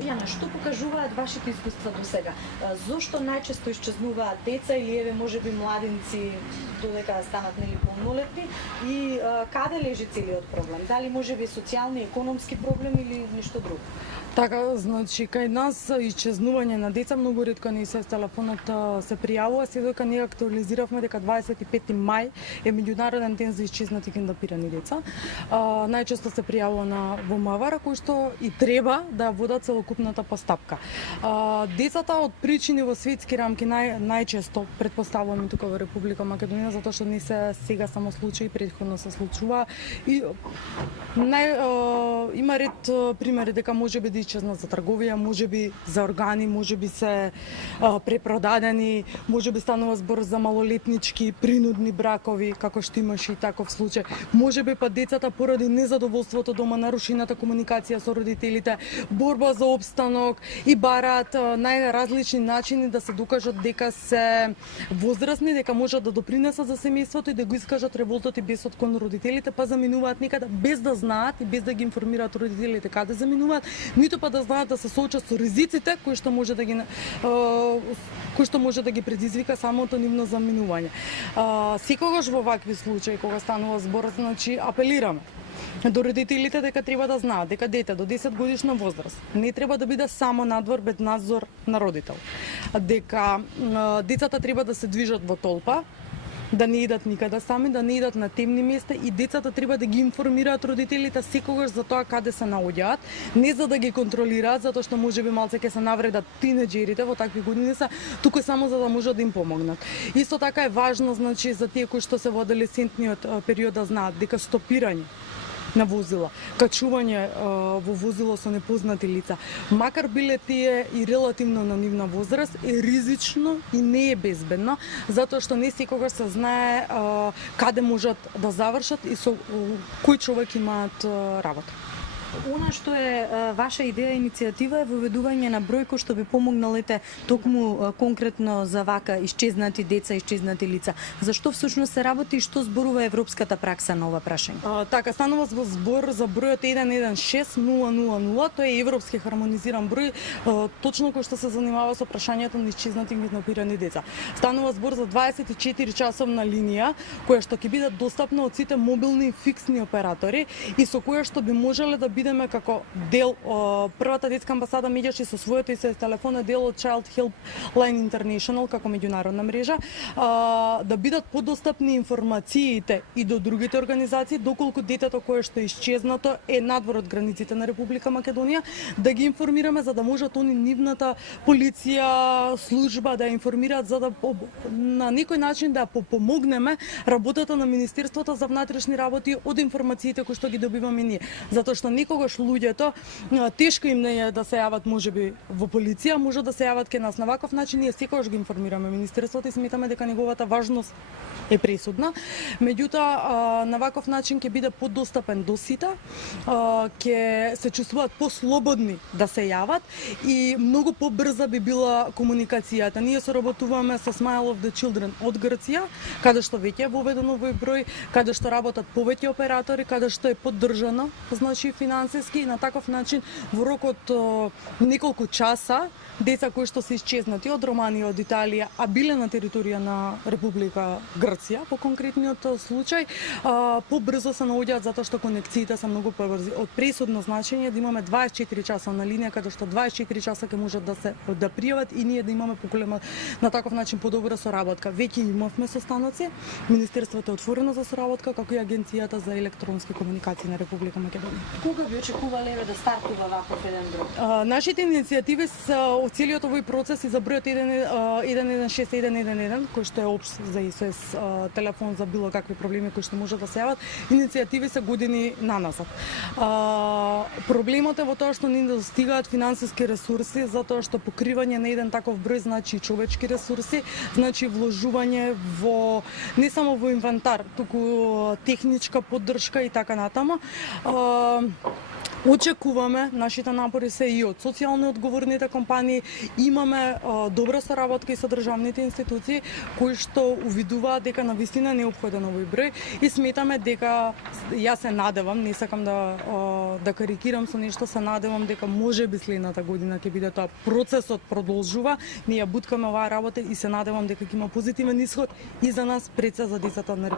Јана, што покажуваат вашите искуства до сега? Зошто најчесто исчезнуваат деца или еве можеби младинци додека станат нели полнолетни и каде лежи целиот проблем? Дали можеби социјални, економски проблем или нешто друго? Така, значи, кај нас исчезнување на деца многу ретко ни се телефонот се пријавува, се додека ние актуализиравме дека 25 мај е меѓународен ден за исчезнати киднапирани деца. Најчесто се пријавува на ВМВР, кој што и треба да водат целокупната постапка. Децата од причини во светски рамки најчесто претпоставуваме тука во Република Македонија, затоа што не се сега само случаи, претходно се случува и има ред примери дека можеби да исчезнат за трговија, можеби за органи, можеби се препродадени, можеби станува збор за малолетнички принудни бракови, како што имаше и таков случај. Можеби па децата поради незадоволството дома, нарушената комуникација со родителите, борба за опстанок и бараат најразлични начини да се докажат дека се возрастни, дека можат да допринесат за семејството и да го искажат револтот и бесот кон родителите, па заминуваат некаде без да знаат и без да ги информираат родителите каде заминуваат, ниту па да знаат да се соочат со ризиците кои што може да ги предизвика самото нивно заминување. Секогаш во вакви случаи кога станува збор, значи апелираме до родителите дека треба да знаат дека дете до 10 годишна возраст не треба да биде само надвор без надзор на родител. Дека децата треба да се движат во толпа, да не идат никаде сами, да не идат на темни места и децата треба да ги информираат родителите секогаш за тоа каде се наоѓаат, не за да ги контролираат, затоа што можеби малце ќе се навредат тинеџерите во такви години се, туку само за да можат да им помогнат. Исто така е важно, значи, за тие кои што се во адолесцентниот период да знаат дека стопирање на возила, качување во возило со непознати лица, макар биле тие и релативно на нивна возраст, е ризично и не е безбедно, затоа што не секогаш се знае каде можат да завршат и со кој човек имаат работа. Она што е ваша идеја, иницијатива е воведување на број кој што би помогналите токму конкретно за вака исчезнати деца, исчезнати лица. Зашто всушност се работи и што зборува европската пракса на ова прашање? Така, станува збор за бројот 116000, тој е европски хармонизиран број, точно кој што се занимава со прашањето на исчезнати и киднапирани деца. Станува збор за 24 часовна линија, која што ќе биде достапна од сите мобилни и фиксни оператори и со која што би можеле да бидеме како дел, првата детска амбасада меѓаш и со својот и се телефон е дел од Child Helpline International како меѓународна мрежа, да бидат подостапни информациите и до другите организации, доколку детето кое што е исчезнато е надвор од границите на Република Македонија, да ги информираме за да можат они нивната полиција, служба да информираат за да на некој начин да помогнеме работата на Министерството за внатрешни работи од информациите кои што ги добиваме ние, затоа што некогаш луѓето тешко им не е да се јават можеби во полиција, може да се јават кај нас на ваков начин, ние секогаш ги информираме Министерството и сметаме дека неговата важност е пресудна. Меѓутоа, на ваков начин ќе биде подостапен до сите, ќе се чувствуваат послободни да се јават и многу побрза би била комуникацијата. Ние соработуваме со Smile of the Children од Грција, каде што веќе е воведено овој број, каде што работат повеќе оператори, каде што е поддржано, значи финансиски и на таков начин во рок од неколку часа деца кои што се исчезнати од Романија, од Италија, а биле на територија на Република Грција, по конкретниот случај, побрзо се наоѓаат затоа што конекциите се многу побрзи. Од пресудно значење да имаме 24 часа на линија, каде што 24 часа ќе можат да пријават и ние да имаме поголема на таков начин подобра соработка. Веќе имавме состаноци, Министерството е отворено за соработка, како и Агенцијата за електронски комуникации на Република Македонија. Кога би очекувале да стартува ваков еден број? Нашите иницијативи се од целиот овој процес и за бројот 116111, кој што е општ за ИСС телефон за било какви проблеми кои што може да се јават, иницијативи се години наназад. Проблемот е во тоа што не достигаат финансиски ресурси, затоа што покривање на еден таков број значи човечки ресурси, значи вложување во не само во инвентар, туку техничка поддршка и така натаму. Очекуваме, нашите напори се и од социјално одговорните компании, имаме добра соработка и со државните институции кои што увидуваат дека навистина е неопходен овој број и сметаме дека јас се надевам, не сакам да карикирам со нешто, се надевам дека можеби следната година ќе биде тоа, процесот продолжува, ние буткаме оваа работа и се надевам дека ќе има позитивен исход и за нас пред се за децата на